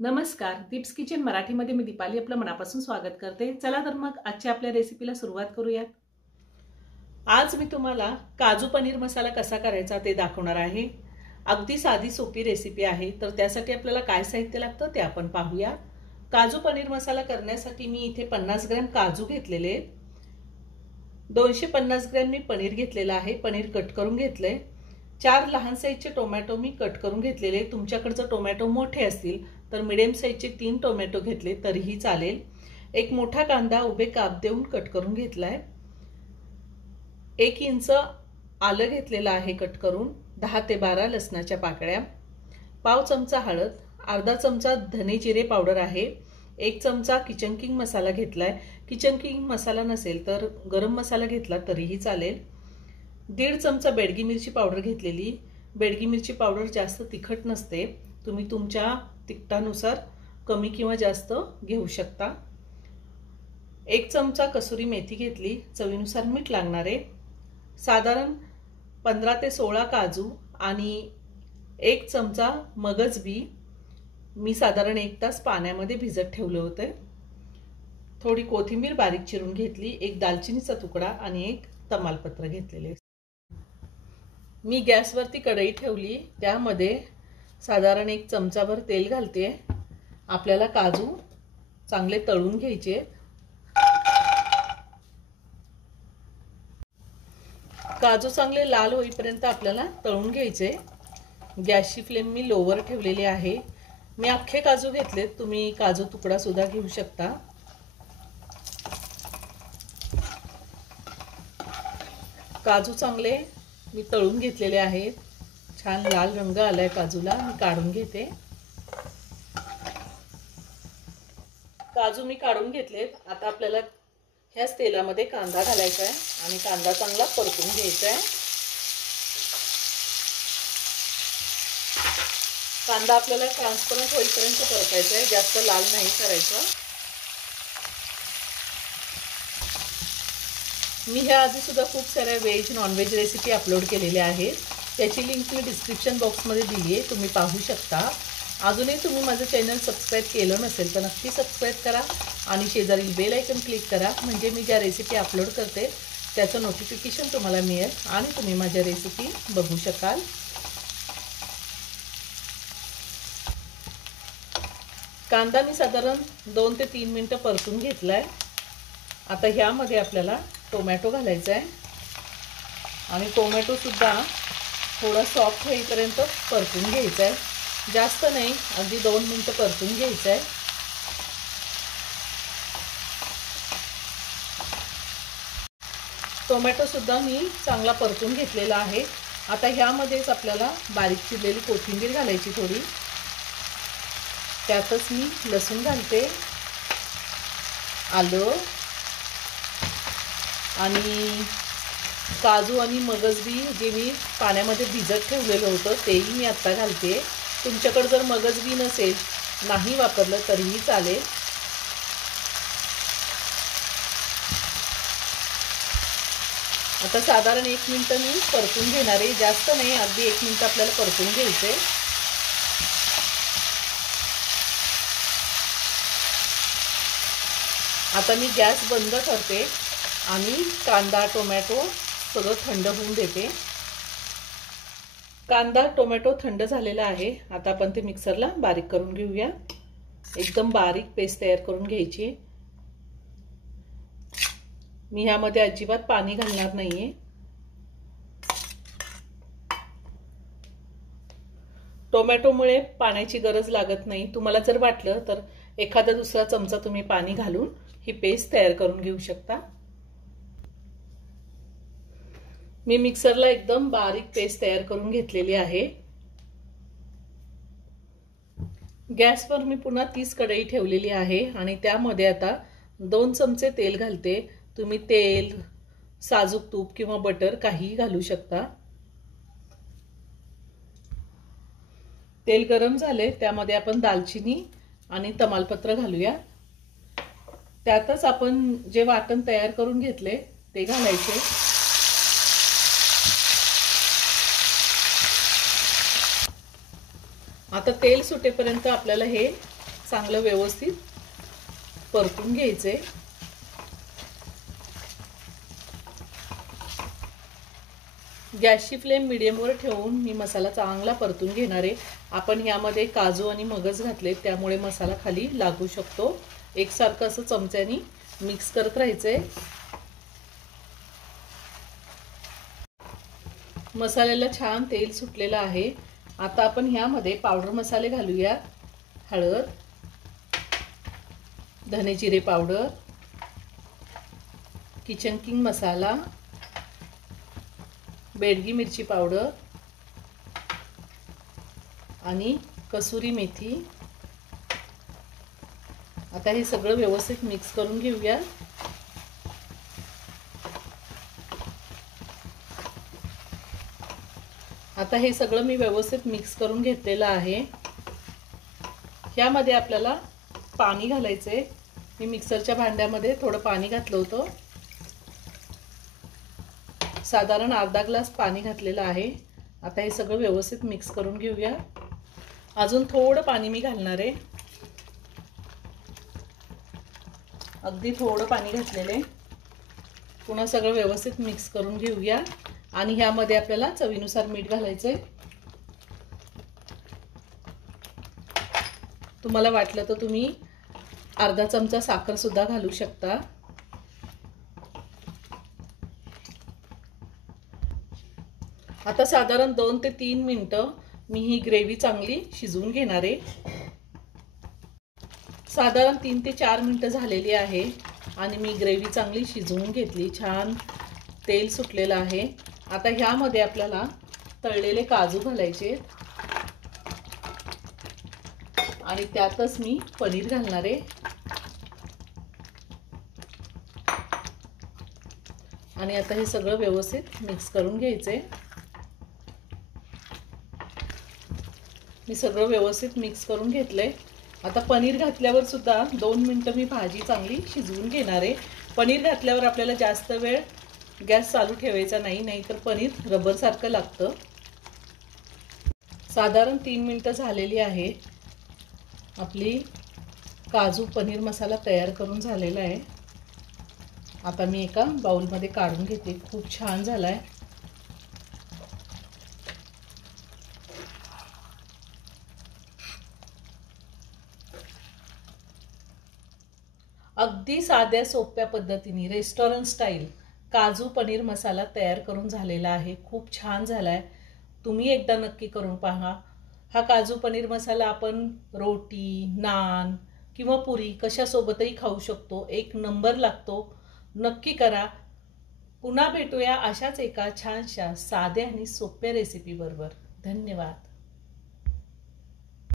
नमस्कार, दीप्स किचन मराठीमध्ये मी दीपाली आपलं मनापासून स्वागत करते। चला तर मग आजच्या आपल्या रेसिपीला सुरुवात करूयात। आज मी तुम्हाला काजू पनीर मसाला कसा करायचा ते दाखवणार आहे। अगदी साधी सोपी रेसिपी आहे। तर त्यासाठी आपल्याला काय साहित्य लागतं ते आपण पाहूया। काजू पनीर मसाला करण्यासाठी मी इथे 50 ग्रॅम काजू घेतलेले आहेत। 250 ग्रॅम मी पनीर घेतलेला आहे। पनीर कट करून घेतले। 4 लहान साईजचे टोमॅटो मी कट करून घेतलेले। तुमच्याकडे जर टोमॅटो मोठे असतील तर मीडियम साईजचे 3 टोमॅटो घेतले तरीही चालेल। एक मोठा कांदा उभे काप देऊन कट करून घेतलाय। 1 इंच आलं घेतलेलं आहे कट करून। 10 ते 12 लसणाच्या पाकळ्या, पाव चमचा हळद, अर्धा चमचा धने जिरे पावडर आहे, 1 चमचा किचन किंग मसाला घेतलाय। किचन किंग मसाला नसेल तर गरम मसाला घेतला तरीही चालेल। 1.5 चमचा बेडगी मिरची पावडर घेतलेली। बेडगी मिरची पावडर जास्त तिखट नसते, तुम्ही तुमच्या तिखटानुसार कमी किंवा जास्त घेऊ शकता। 1 चमचा कसुरी मेथी घेतली, चवीनुसार मीठ लागणार आहे। साधारण 15 ते 16 काजू आणि 1 चमचा मगज बी मी साधारण 1 तास पाण्यामध्ये भिजत ठेवले होते। थोडी कोथिंबीर बारीक चिरून घेतली, 1 दालचिनीचा तुकडा आणि 1 तमालपत्र घेतलेले। मी गॅसवरती कढई ठेवली, त्यामध्ये साधारण 1 चमचाभर तेल घालते। आपल्याला काजू चांगले तळून घ्यायचे। काजू चांगले लाल होईपर्यंत आपल्याला तळून घ्यायचे। गॅसची फ्लेम मी लोवर ठेवलेली आहे। मी अख्खे काजू घेतलेत, तुम्ही काजू तुकडा सुद्धा घेऊ शकता। काजू चांगले मी तळून घेतलेले आहेत। छान लाल रंग आलाय काजूला, मी काढून घेते। काजू मी काढून घेतलेत। आता आपल्याला ह्याच तेलामध्ये कांदा घालायचा आहे आणि कांदा चांगला परतून घ्यायचा आहे। कांदा आपल्याला ट्रान्सपरंट होईपर्यंत परतायचा आहे, जास्त लाल नाही करायचा। मी ह्या आधी सुद्धा खूप साऱ्या व्हेज नॉनव्हेज रेसिपी अपलोड केलेल्या आहेत, त्याची लिंक मी डिस्क्रिप्शन बॉक्समध्ये दिली आहे, तुम्ही पाहू शकता। अजूनही तुम्ही माझं चॅनल सबस्क्राईब केलं नसेल तर नक्की सबस्क्राईब करा आणि शेजारील बेल आयकन क्लिक करा, म्हणजे मी ज्या रेसिपी अपलोड करते त्याचं नोटिफिकेशन तुम्हाला मिळेल आणि तुम्ही माझ्या रेसिपी बघू शकाल। कांदा मी साधारण 2 ते 3 मिनिटं परतून घेतलाय। आता ह्यामध्ये आपल्याला टोमॅटो घालायचा आहे आणि टोमॅटो सुद्धा थोडा सॉफ्ट होईपर्यंत परतून घ्यायचा आहे, जास्त नाही, अगदी 2 मिनिटं परतून घ्यायचं आहे। टोमॅटो सुद्धा मी चांगला परतून घेतलेला आहे। आता ह्यामध्येच आपल्याला बारीक चिरलेली कोथिंबीर घालायची थोडी, त्यातच मी लसूण घालते, आलं आणि काजू आणि मगज बी जे मी पाण्यामध्ये भिजत ठेवलेलं होतं तेही मी आता घालते। तुमच्याकडे जर मगज बी नसेल, नाही वापरलं तरीही चालेल। आता साधारण 1 मिनिट मी परतून घेणार आहे, जास्त नाही, अगदी 1 मिनिट आपल्याला परतून घ्यायचे। आता मी गॅस बंद करते आणि कांदा टोमॅटो सगळं थंड होऊन देते। कांदा टोमॅटो थंड झालेला आहे, आता आपण ते मिक्सरला बारीक करून घेऊया। एकदम बारीक पेस्ट तयार करून घ्यायची। मी ह्यामध्ये अजिबात पाणी घालणार नाहीये। टोमॅटोमुळे पाण्याची गरज लागत नाही, तुम्हाला जर वाटलं तर एखादा दुसरा चमचा तुम्ही पाणी घालून ही पेस्ट तयार करून घेऊ शकता। मी मिक्सरला एकदम बारीक पेस्ट तयार करून घेतलेली आहे। गॅसवर मी पुन्हा 30 कढई ठेवलेली आहे आणि त्यामध्ये आता 2 चमचे तेल घालते। तुम्ही तेल, साजूक तूप किंवा बटर काही घालू शकता। तेल गरम झाले, त्यामध्ये आपण दालचिनी आणि तमालपत्र घालूया। त्यातच आपण जे वाटण तयार करून घेतले ते घालायचे। आता तेल सुटेपर्यंत आपल्याला हे चांगलं व्यवस्थित परतून घ्यायचे। गॅसची फ्लेम मीडियमवर ठेवून मी मसाला चांगला परतून घेणार आहे। आपण यामध्ये काजू आणि मगज घातले त्यामुळे मसाला खाली लागू शकतो। एकसारखं असं चमच्याने मिक्स करत राहायचंय। मसाल्याला छान तेल सुटलेलं आहे। आता आपण ह्यामध्ये पावडर मसाले घालूया। हळद, धने जिरे पावडर, किचन किंग मसाला, बेडगी मिरची पावडर आणि कसुरी मेथी। आता हे सगळं व्यवस्थित मिक्स करून घेऊया। आता हे सगळं मी व्यवस्थित मिक्स करून घेतलेलं आहे। यामध्ये आपल्याला पाणी घालायचे। मी मिक्सरच्या भांड्यामध्ये थोडं पाणी घातलं होतं। साधारण अर्धा ग्लास पाणी घातलेलं आहे। आता हे सगळं व्यवस्थित मिक्स करून घेऊया। अजून थोडं पाणी मी घालणार आहे। अगदी थोडं पाणी घातलेले। पुन्हा सगळं व्यवस्थित मिक्स करून घेऊया आणि ह्यामध्ये आपल्याला चवीनुसार मीठ घालायचंय। तुम्हाला वाटलं तर तुम्ही अर्धा चमचा साखर सुद्धा घालू शकता। आता साधारण 2 ते 3 मिनिटं मी ही ग्रेव्ही चांगली शिजवून घेणार आहे। साधारण 3 ते 4 मिनिटं झालेली आहे आणि मी ग्रेव्ही चांगली शिजवून घेतली। छान तेल सुटलेलं आहे। आता ह्यामध्ये आपल्याला तळलेले काजू घालायचे आणि त्यातच मी पनीर घालणार आहे आणि आता हे सगळं व्यवस्थित मिक्स करून घ्यायचे। मी सगळं व्यवस्थित मिक्स करून घेतलंय। आता पनीर घातल्यावर सुद्धा 2 मिनिटं मी भाजी चांगली शिजवून घेणार आहे। पनीर घातल्यावर आपल्याला जास्त वेळ गॅस चालू ठेवायचा नाही, नाहीतर पनीर रबर सारखं लागतं। साधारण 3 मिनिटं झालेली आहे। आपली काजू पनीर मसाला तयार करून झालेला आहे। आता मी एका बाउलमध्ये काढून घेते। खूप छान झालाय। अगदी साध्या सोप्या पद्धतीने रेस्टॉरंट स्टाईल काजू पनीर मसाला तयार करून झालेला आहे। खूप छान झालाय। तुम्ही एकदा नक्की करून पहा। हा काजू पनीर मसाला आपण रोटी, नान किंवा पुरी कशासोबतही खाऊ शकतो। एक नंबर लागतो। नक्की करा। पुन्हा भेटूया अशाच एका छानशा साध्या आणि सोप्या रेसिपी बरोबर। धन्यवाद।